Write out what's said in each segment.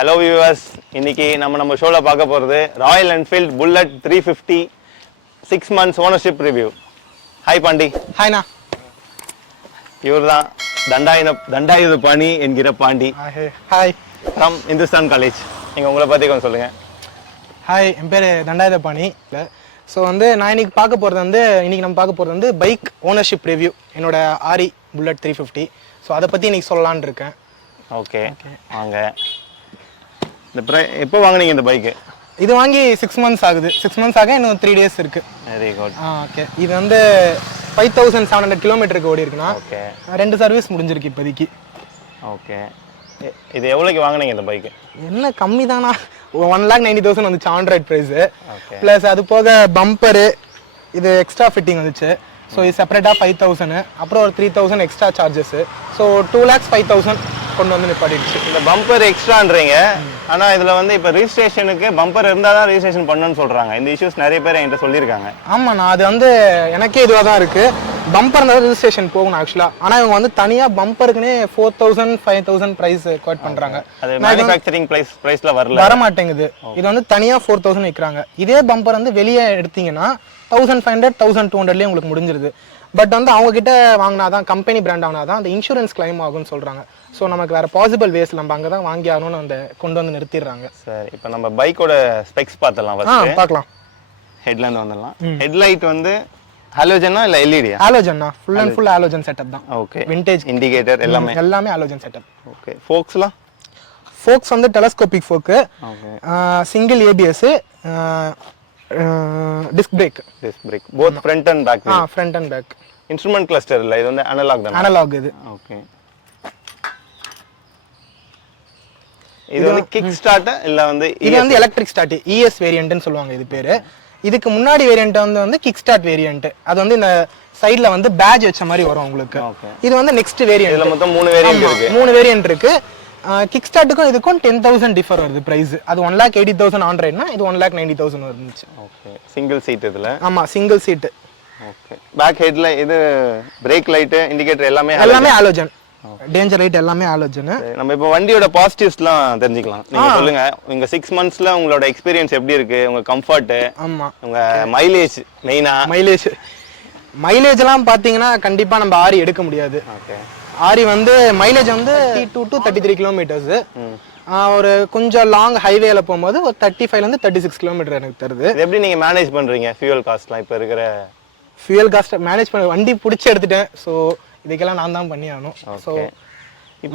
Hello viewers, இன்னைக்கு நம்ம ஷோல பார்க்க போறது Royal Enfield Bullet 350 6 months ownership review. Hi Pandi. Hi நா. இவர்தான் தண்டாயுதபாணி என்கிற Pandi. Hi. from Hindustan college. நீங்க உங்களை பத்தி கொஞ்சம் சொல்லுங்க. ஹாய், என் பேர் தண்டாயுதபாணி. ஸோ நான் இன்னைக்கு நம்ம பார்க்க போகிறது பைக் ஓனர்ஷிப் ரிவ்யூ. என்னோட ஆரி புல்லட் 350. ஸோ அதை பற்றி இன்னைக்கு சொல்லலான்னு இருக்கேன். ஓகே வாங்க. எப்போ வாங்குனீங்க இந்த பைக்கு? இது வாங்கி 6 months ஆகுது. 6 months ஆக இன்னும் 3 days இருக்கு. Very good. ஓகே, இது 5700 கிலோமீட்டருக்கு ஓடி இருக்குண்ணா. ஓகே, 2 சர்வீஸ் முடிஞ்சிருக்கு இப்போதைக்கு. ஓகே, இது எவ்வளோக்கு வாங்குனீங்க இந்த பைக்கு? என்ன கம்மி தானா, 1,90,000 வந்துச்சு ஆண்ட்ராய்ட் ப்ரைஸு. ப்ளஸ் அது போக பம்பரு இது எக்ஸ்ட்ரா ஃபிட்டிங் வந்துச்சு. ஸோ இது செப்பரேட்டாக 5,000, அப்புறம் ஒரு 3,000 எக்ஸ்ட்ரா சார்ஜஸ்ஸு. ஸோ 2,05,000 கொண்டு வந்து நிப்பாட்டிடுச்சு. இந்த பம்பர் எக்ஸ்ட்ரான்றீங்க, ஆனால் இதில் இப்போ ரிஜிஸ்ட்ரேஷனுக்கு பம்பர் இருந்தால் தான் ரிஜிஸ்ட்ரேஷன் பண்ணணும்னு சொல்கிறாங்க. இந்த இஷ்யூஸ் நிறைய பேர் என்கிட்ட சொல்லியிருக்காங்க. ஆமாண்ணா, அது எனக்கே இதுவாக தான் இருக்குது. பம்பர் இருந்தால் ரிஜிஸ்ட்ரேஷன் போகணும் ஆக்சுவலாக. ஆனால் இவங்க தனியாக பம்பருக்குன்னே 4,000 5,000 ப்ரைஸ் கோட் பண்ணுறாங்க. அது மேனுஃபேக்சரிங் ப்ரைஸில் வர மாட்டேங்குது. இது தனியாக 4,000 விற்கிறாங்க. இதே பம்பர் வெளியே எடுத்தீங்கன்னா 1,500 1,200 உங்களுக்கு முடிஞ்சிருது. பட் அவங்க கிட்ட வாங்கினாதான், கம்பெனி பிராண்ட் வாங்கினாதான் அந்த இன்சூரன்ஸ் கிளைம் ஆகும்னு சொல்றாங்க. ஸோ நமக்கு வேற பாசிபிள் வேஸ் நம்ம அங்கே தான் வாங்கி ஆகணும்னு கொண்டு வந்து நிறுத்திடுறாங்க. சரி, இப்போ நம்ம பைக்கோட ஸ்பெக்ஸ் பார்த்துடலாம். பார்க்கலாம். ஹெட்லேருந்து வந்துடலாம். ஹெட்லைட் ஹாலோஜனா இல்லை எல்இடி? ஹாலோஜன்னா, full and full halogen setup தான். ஓகே, விண்டேஜ் இண்டிகேட்டர் எல்லாமே ஹாலோஜன் செட்டப். ஓகே, ஃபோக்ஸ்லாம் forks telescopic fork, single ABS, disc brake both front and back. front and back. instrument cluster இல்ல, இது analog தான். analog இது. ஓகே, இது kick start இல்ல இது electric start, ES variant னு சொல்லுவாங்க இது பேரு. இதுக்கு முன்னாடி வேரியன்ட் kick start variant. அது இந்த சைடுல பேட்ஜ் வச்ச மாதிரி வரும் உங்களுக்கு. இது நெக்ஸ்ட் வேரியன்ட். இதுல மொத்தம் 3 வேரியன்ட் இருக்கு. 3 வேரியன்ட் இருக்கு. கிக் ஸ்டார்ட்டுக்கும் இதுக்கும் 10,000 டிஃபர் வருது பிரைஸ். அது 1,80,000 ஆண்ட்ராய்ட்னா இது 1,90,000 வந்துச்சு. ஓகே, சிங்கிள் சீட் இதுல. ஆமா, சிங்கிள் சீட். ஓகே, பேக் ஹெட்ல இது பிரேக் லைட், இண்டிகேட்டர் எல்லாமே ஹாலோஜன். டேஞ்சர் லைட் எல்லாமே ஹாலோஜன். நம்ம இப்போ வண்டியோட பாசிட்டிவ்ஸ்லாம் தெரிஞ்சுக்கலாம். நீங்க சொல்லுங்க, உங்க 6 monthsல உங்களோட எக்ஸ்பீரியன்ஸ் எப்படி இருக்கு? உங்க கம்ஃபர்ட், ஆமா, உங்க மைலேஜ், மெயினா மைலேஜ்லாம் பாத்தீங்கன்னா கண்டிப்பா நம்ம ஆரி எடுக்க முடியாது. Okay, aari mileage 32 to 33 kilometres. ஒரு கொஞ்சம் லாங் ஹைவேல போகும்போது ஒரு 35 ல 36 கிலோமீட்டர் எனக்கு தருது. எப்படி நீங்க மேனேஜ் பண்றீங்க ஃபியூல் காஸ்ட்லாம்? இப்போ இருக்கிற ஃபியூல் காஸ்ட் மேனேஜ் பண்ண, வண்டி பிடிச்சி எடுத்துட்டேன். ஸோ இதுக்கெல்லாம் நான் தான் பண்ணி ஆகணும். ஸோ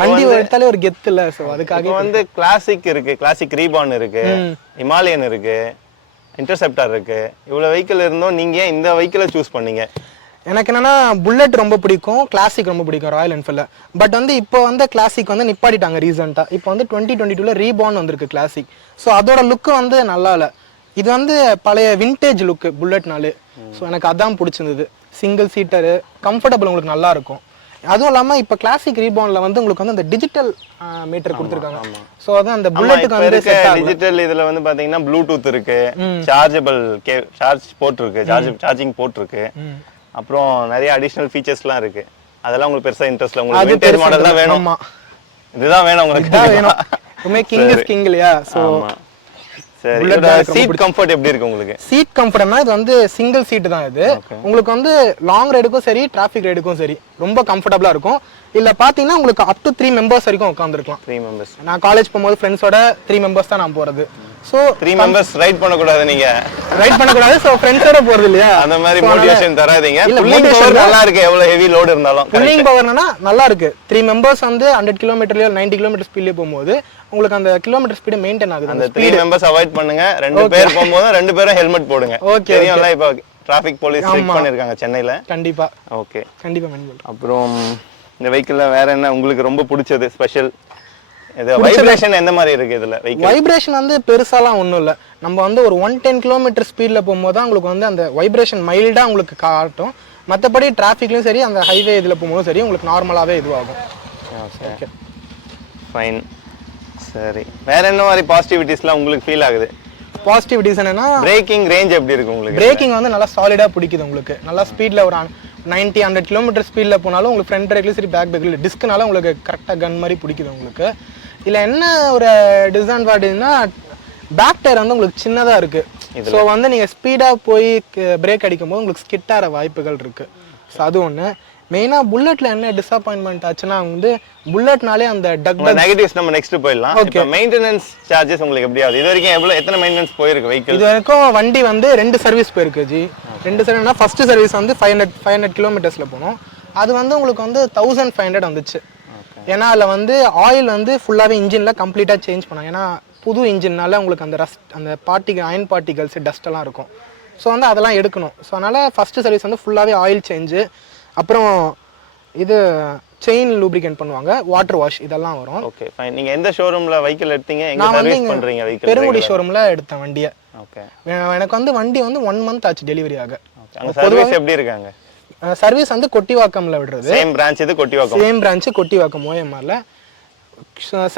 வண்டி எடுத்தாலே ஒரு கெத்து இல்லை. ஸோ அதுக்காக கிளாசிக் இருக்கு, கிளாசிக் ரீபான் இருக்கு, ஹிமாலயன் இருக்கு, இன்டர்செப்டார் இருக்கு. இவ்வளவு வெஹிக்கிள் இருந்தோம், நீங்க இந்த வெஹிக்கிளை சூஸ் பண்ணீங்க? எனக்கு என்னன்னா புல்லட் ரொம்ப பிடிக்கும், கிளாசிக் ரொம்ப பிடிக்கும் ராயல் என்ஃபீல்ட்ல. பட் இப்போ கிளாசிக் நிப்பாட்டிட்டாங்க ரீசெண்டா. இப்போ 2022ல ரீபார்ன் வந்திருக்கு கிளாசிக். ஸோ அதோட லுக்கு நல்லா இல்லை. இது பழைய விண்டேஜ் லுக்கு புல்லட்னாலே. ஸோ எனக்கு அதான் பிடிச்சிருந்தது. சிங்கிள் சீட்டரு, கம்ஃபர்டபுள் உங்களுக்கு நல்லா இருக்கும். அதுவும் இல்லாமல் இப்போ கிளாசிக் ரீபார்ன்ல உங்களுக்கு அந்த டிஜிட்டல் மீட்டர் கொடுத்துருக்காங்க. ஸோ அதான் அந்த புல்லட்டுக்கு டிஜிட்டல் இதுல பாத்தீங்கன்னா ப்ளூடூத் இருக்கு, சார்ஜபிள் சார்ஜ் போர்ட் இருக்கு, சார்ஜிங் போர்ட் இருக்கு, அப்புறம் நிறைய அடிஷனல் ஃபீச்சர்ஸ்லாம் இருக்கு. அதெல்லாம் உங்களுக்கு பெருசா இன்ட்ரெஸ்ட் இல்ல. உங்களுக்கு விண்டேஜ் மாடல் தான் வேணும். இதுதான் வேணும் உங்களுக்கு. வேணும். உமே கிங் இஸ் கிங் இல்லையா? சோ சரி, சீட் கம்ஃபர்ட் எப்படி இருக்கு உங்களுக்கு? சீட் கம்ஃபர்ட்னா இது சிங்கிள் சீட் தான். இது உங்களுக்கு லாங் ரைடுக்கும் சரி, டிராஃபிக் ரைடுக்கும் சரி ரொம்ப கம்ஃபர்டபுளா இருக்கும். இல்ல பாத்தீங்கன்னா உங்களுக்கு அப் டு 3 மெம்பர்ஸ் வரைக்கும் உட்கார்ந்திருக்கலாம். 3 மெம்பர்ஸ். நான் காலேஜ் போகும்போது ஃப்ரெண்ட்ஸோட 3 மெம்பர்ஸ் தான் நான் போறது. சோ 3 மெம்பர்ஸ் ரைட் பண்ண கூடாது, நீங்க ரைட் பண்ண கூடாது. சோ ஃப்ரெண்ட்ஸோட போறது இல்லையா? அந்த மாதிரி மோட்டிவேஷன் தராதீங்க. புல்லிங் பவர் நல்லா இருக்கு, எவ்வளவு ஹெவி லோட் இருந்தாலும். புல்லிங் பவர்னா நல்லா இருக்கு. 3 மெம்பர்ஸ் 100 கிலோமீட்டர்லயோ 90 கிலோமீட்டர் ஸ்பீட்ல போகும்போது உங்களுக்கு அந்த கிலோமீட்டர் ஸ்பீட் மெயின்டைன் ஆகுது. அந்த 3 மெம்பர்ஸ் அவாய்ட் பண்ணுங்க. 2 பேர் போகும்போது 2 பேரும் ஹெல்மெட் போடுங்க. தெரியும்ல, இப்போ டிராஃபிக் போலீஸ் செக் பண்ணிருக்காங்க சென்னையில. கண்டிப்பா. ஓகே, கண்டிப்பா மெயின்டைன். அப்புறம் இந்த வெஹிக்கிள்ல வேற என்ன உங்களுக்கு ரொம்ப பிடிச்சது ஸ்பெஷல்? இது வைப்ரேஷன் எந்த மாதிரி இருக்கு இதுல? வைப்ரேஷன் பெருசாலாம் ஒண்ணும் இல்ல. நம்ம ஒரு 110 கிலோமீட்டர் ஸ்பீட்ல போகும்போது தான் உங்களுக்கு அந்த வைப்ரேஷன் மைல்டா உங்களுக்கு காட்டும். மற்றபடி டிராஃபிக்லயும் சரி, அந்த ஹைவே இதுல போகும்போது சரி, உங்களுக்கு நார்மலாவே இதுவாகும். Okay, fine. சரி, வேற என்ன மாதிரி பாசிட்டிவிட்டிஸ்லாம் உங்களுக்கு ஃபீல் ஆகுது? பாசிட்டிவிட்டிஸ் என்னன்னா, பிரேக்கிங் ரேஞ்ச் எப்படி இருக்கு உங்களுக்கு? பிரேக்கிங் நல்லா சாலிடா பிடிக்குது உங்களுக்கு. நல்லா ஸ்பீட்ல ஒரு 90-100 கிலோமீட்டர் ஸ்பீட்ல போனாலும் உங்களுக்கு ஃப்ரண்ட் பிரேக்லயும் சரி, பேக் பிரேக்ல டிஸ்க்னால உங்களுக்கு கரெக்டா கன் மாதிரி பிடிக்குது உங்களுக்கு. இதுல என்ன ஒரு டிஸ்அட்வான்டேஜ்னா பேக் டயர் வந்து உங்களுக்கு சின்னதா இருக்கு. ஸோ வந்து நீங்க ஸ்பீடா போய் பிரேக் அடிக்கும் போது உங்களுக்கு ஸ்கிட் ஆகிற வாய்ப்புகள் இருக்கு. ஸோ அது ஒன்று. மெயினா புல்லட்ல என்ன டிசப்பாயின்மெண்ட் ஆச்சுன்னா வந்து புல்லட்னாலே அந்த நெகட்டிவ்ஸ் நம்ம நெக்ஸ்ட் போயிடலாம். இப்போ மெயின்டெனன்ஸ் சார்ஜஸ் உங்களுக்கு எப்படி ஆகுது? இது வரைக்கும் எத்தனை மெயின்டெனன்ஸ் போயிருக்கு வெஹிக்கிள்? இது வரைக்கும் வண்டி வந்து 2 சர்வீஸ் போயிருக்கு ஜி. 2 சர்வீஸ்னா ஃபர்ஸ்ட் சர்வீஸ் வந்து 500 கிலோமீட்டர்ஸ்ல போனோம். அது வந்து உங்களுக்கு வந்து 1500 வந்துச்சு. ஏன்னா அதில் வந்து ஆயில் வந்து ஃபுல்லாகவே இன்ஜினில் கம்ப்ளீட்டாக சேஞ்ச் பண்ணாங்க. ஏன்னா புது இன்ஜின்னால உங்களுக்கு அந்த அயன் பார்ட்டிகல்ஸ் டஸ்ட் எல்லாம் இருக்கும். ஸோ வந்து அதெல்லாம் எடுக்கணும். ஸோ அதனால் ஃபர்ஸ்ட் சர்வீஸ் வந்து ஃபுல்லாகவே ஆயில் சேஞ்சு, அப்புறம் இது செயின் லூப்ரிகேட் பண்ணுவாங்க, வாட்டர் வாஷ் இதெல்லாம் வரும். Okay fine. நீங்க எந்த ஷோரூம்ல வெஹிக்கிள் எடுத்தீங்க? எங்க சர்வீஸ் பண்றீங்க வெஹிக்கிள்? பெருங்குடி ஷோரூம்ல எடுத்தேன் வண்டியை. ஓகே. எனக்கு வந்து வண்டி வந்து 1 மந்த் ஆச்சு டெலிவரி ஆக. அங்க சர்வீஸ் எப்படி இருக்காங்க? சர்வீஸ் வந்து கொட்டிவாக்கம்ல விடுறது. சேம் பிரான்ச் இது கொட்டிவாக்கம். சேம் பிரான்ச் கொட்டிவாக்கம் ஓஎம்ஆர்ல.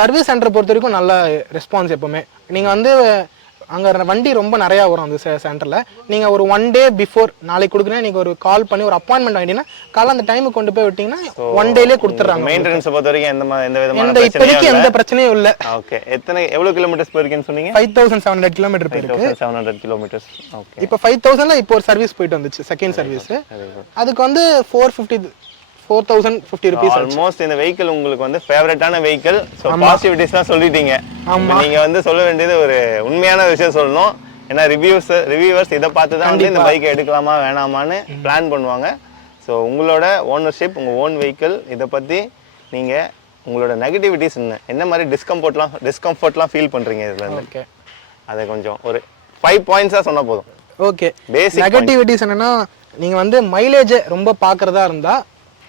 சர்வீஸ் சென்டர் பொறுத்த வரைக்கும் நல்ல ரெஸ்பான்ஸ் எப்பவுமே. நீங்க வந்து அங்கே வண்டி ரொம்ப நிறையா வரும் அந்த சென்டரில். நீங்கள் ஒரு 1 டே பிஃபோர் நாளைக்கு கொடுக்குறேன், நீங்கள் ஒரு கால் பண்ணி ஒரு அப்பாயின்மெண்ட் வாங்கிட்டீங்கன்னா காலை அந்த டைமுக்கு கொண்டு போய் விட்டீங்கன்னா 1 டேலேயே கொடுத்துட்றாங்க. மெயின்டெனன்ஸ் பொறுத்த வரைக்கும் எந்த விதமான இப்போதைக்கு எந்த பிரச்சனையும் இல்லை. ஓகே. எவ்வளோ கிலோமீட்டர்ஸ் போயிருக்குன்னு சொன்னீங்க? 5700 கிலோமீட்டர் போயிருக்கு. 5700 கிலோமீட்டர்ஸ். ஓகே. இப்போ 5000ல இப்போ ஒரு சர்வீஸ் போயிட்டு வந்துச்சு, செகண்ட் சர்வீஸ். அதுக்கு வந்து 4050 rupees. ஆல்மோஸ்ட் இந்த வெஹிக்கிள் உங்களுக்கு வந்து ஃபேவரட்டான வெஹிக்கிள். ஸோ பாசிட்டிவிட்டிஸ்லாம் சொல்லிட்டீங்க. நீங்க வந்து சொல்ல வேண்டியது ஒரு உண்மையான விஷயம் சொல்லணும். ஏன்னா ரிவ்யூவர்ஸ் இதை பார்த்து தான் வந்து இந்த பைக்கை எடுக்கலாமா வேணாமான்னு பிளான் பண்ணுவாங்க. ஸோ உங்களோட ஓனர்ஷிப், உங்கள் ஓன் வெஹிக்கிள், இதை பற்றி நீங்கள் உங்களோட நெகட்டிவிட்டிஸ் என்ன மாதிரி டிஸ்கம்ஃபர்ட்லாம் ஃபீல் பண்ணுறீங்க இதில் இருந்து? ஓகே. அதை கொஞ்சம் ஒரு 5 பாயிண்ட்ஸாக சொன்னால் போதும். ஓகே. பேசிக் நெகட்டிவிட்டிஸ் என்னன்னா, நீங்கள் வந்து மைலேஜ் ரொம்ப பார்க்குறதா இருந்தால்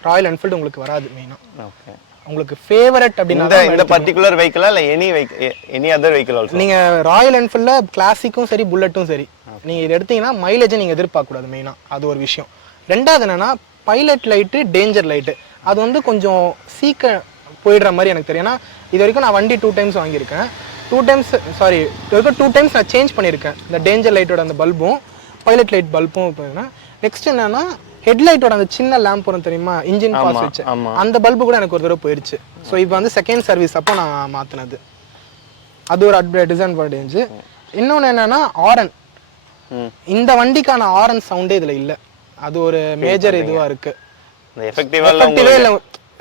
ராயல் என்ஃபீல்டு உங்களுக்கு வராது மெயினாக. ஓகே. உங்களுக்கு ஃபேவரட் அப்படின்னா இந்த பர்టిక్యులர் வெஹிக்கிளா இல்ல எனி அதர் வெஹிக்கிள் ஆல்சோ? நீங்க ராயல் என்ஃபீல்ட்ல கிளாசிக்கும் சரி புல்லட்டும் சரி நீங்க இத எடுத்தீங்கன்னா மைலேஜ் நீங்க எதிர்பார்க்க கூடாது மெயினா. அது ஒரு விஷயம். ரெண்டாவது என்னன்னா பைலட் லைட்டு, டேஞ்சர் லைட்டு, அது வந்து கொஞ்சம் சீக்கிரம் போயிடுற மாதிரி எனக்கு தெரியும். ஏன்னா இது வரைக்கும் நான் வண்டி 2 டைம்ஸ் வாங்கியிருக்கேன். 2 டைம்ஸ் நான் சேஞ்ச் பண்ணியிருக்கேன். இந்த டேஞ்சர் லைட்டோட அந்த பல்பும் பைலட் லைட் பல்பும். நெக்ஸ்ட் என்னன்னா ஹெட்லைட்டோட அந்த சின்ன லேம்ப் வரும் தெரியுமா, இன்ஜின் பாஸ் வச்சு, அந்த பல்பு கூட எனக்கு ஒரு தடவை போயிடுச்சு. ஸோ இப்போ வந்து செகண்ட் சர்வீஸ் அப்போ நான் மாற்றினது. அது ஒரு டிஸ்அட்வான்டேஜ். இன்னொன்று என்னன்னா ஆரன், இந்த வண்டிக்கான ஆரன் சவுண்டே இதில் இல்லை. அது ஒரு மேஜர் இதுவாக இருக்கு. எஃபெக்டிவே இல்லை,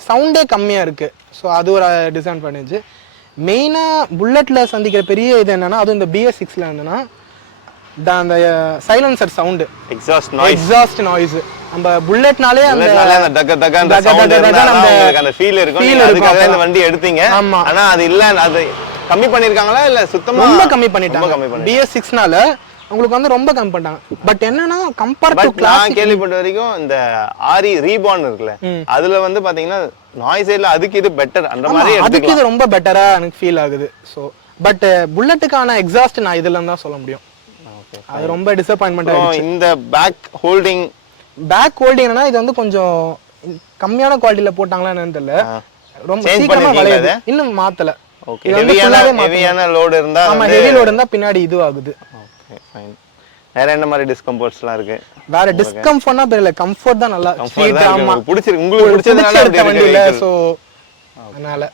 சவுண்டே கம்மியாக இருக்கு. ஸோ அது ஒரு டிஸ்அட்வான்டேஜ். மெயினாக புல்லட்டில் சந்திக்கிற பெரிய இது என்னன்னா, அது இந்த BS6ல இருந்துன்னா அந்த சைலன்சர் சவுண்டு, எக்ஸாஸ்ட் நாய்ஸ். நம்ம புல்லட்னாலே அந்த டக டக அந்த சவுண்ட் இருந்தா உங்களுக்கு அந்த ஃபீல் இருக்கும். அதுக்காக இந்த வண்டி எடுத்தீங்க. ஆனா அது இல்ல, அது கம்மி பண்ணிருக்காங்களா இல்ல சுத்தமா? ரொம்ப கம்மி பண்ணிட்டாங்க. BS6னால உங்களுக்கு வந்து ரொம்ப கம்மி பண்ணிட்டாங்க. பட் என்னன்னா கம்பேர் டு கிளாசிக், நான் கேள்விப்பட்ட வரைக்கும் இந்த RE ரீபார்ன் இருக்குல, அதுல வந்து பாத்தீங்கன்னா நாய்ஸ் இல்ல, அதுக்கு இது பெட்டர் அந்த மாதிரி எடுத்துக்கலாம். அதுக்கு இது ரொம்ப பெட்டரா எனக்கு ஃபீல் ஆகுது. சோ பட் புல்லட்டுக்கான எக்ஸாஸ்ட் நான் இதுல தான் சொல்ல முடியும். அது ரொம்ப டிசப்பாயின்மென்ட் ஆயிடுச்சு. இந்த பேக் ஹோல்டிங்னா இது வந்து கொஞ்சம் கம்மியான குவாலிட்டில போட்டாங்களா என்னன்னு தெரியல. ரொம்ப சீக்கிரமா வளையுது, இன்னும் மாத்தல. ஓகே. ஹெவியான லோட் இருந்தா, ஆமா ஹெவி லோட் இருந்தா பின்னாடி இது ஆகுது. Okay fine. வேற என்ன மாதிரி டிஸ்கம்ஃபர்ட்ஸ்லாம் இருக்கு? வேற டிஸ்கம்ஃபர்ட்னா தெரியல, கம்ஃபர்ட் தான் நல்லா சீட். ஆமா பிடிச்சிருக்கு, உங்களுக்கு பிடிச்சதுனால அப்படி வண்டில. சோ அதனால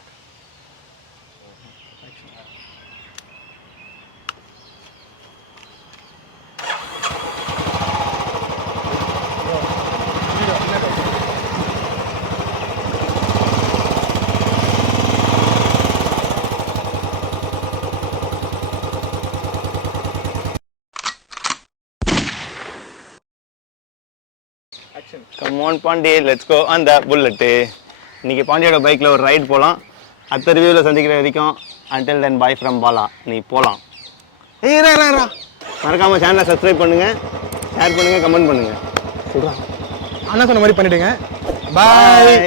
Come on Pandey, let's go on the bullet. இன்னைக்கு பாண்டியோட பைக்ல ஒரு ரைட் போலாம். அடுத்த ரிவ்யூல சந்திக்கிற வரைக்கும் until then bye from Bala. நீ போலாம். மறக்காம சேனலை சப்ஸ்கிரைப் பண்ணுங்க, ஷேர் பண்ணுங்க, கமெண்ட் பண்ணுங்க. சொல்றேன். அண்ணா சொன்ன மாதிரி பண்ணிடுங்க. பாய்.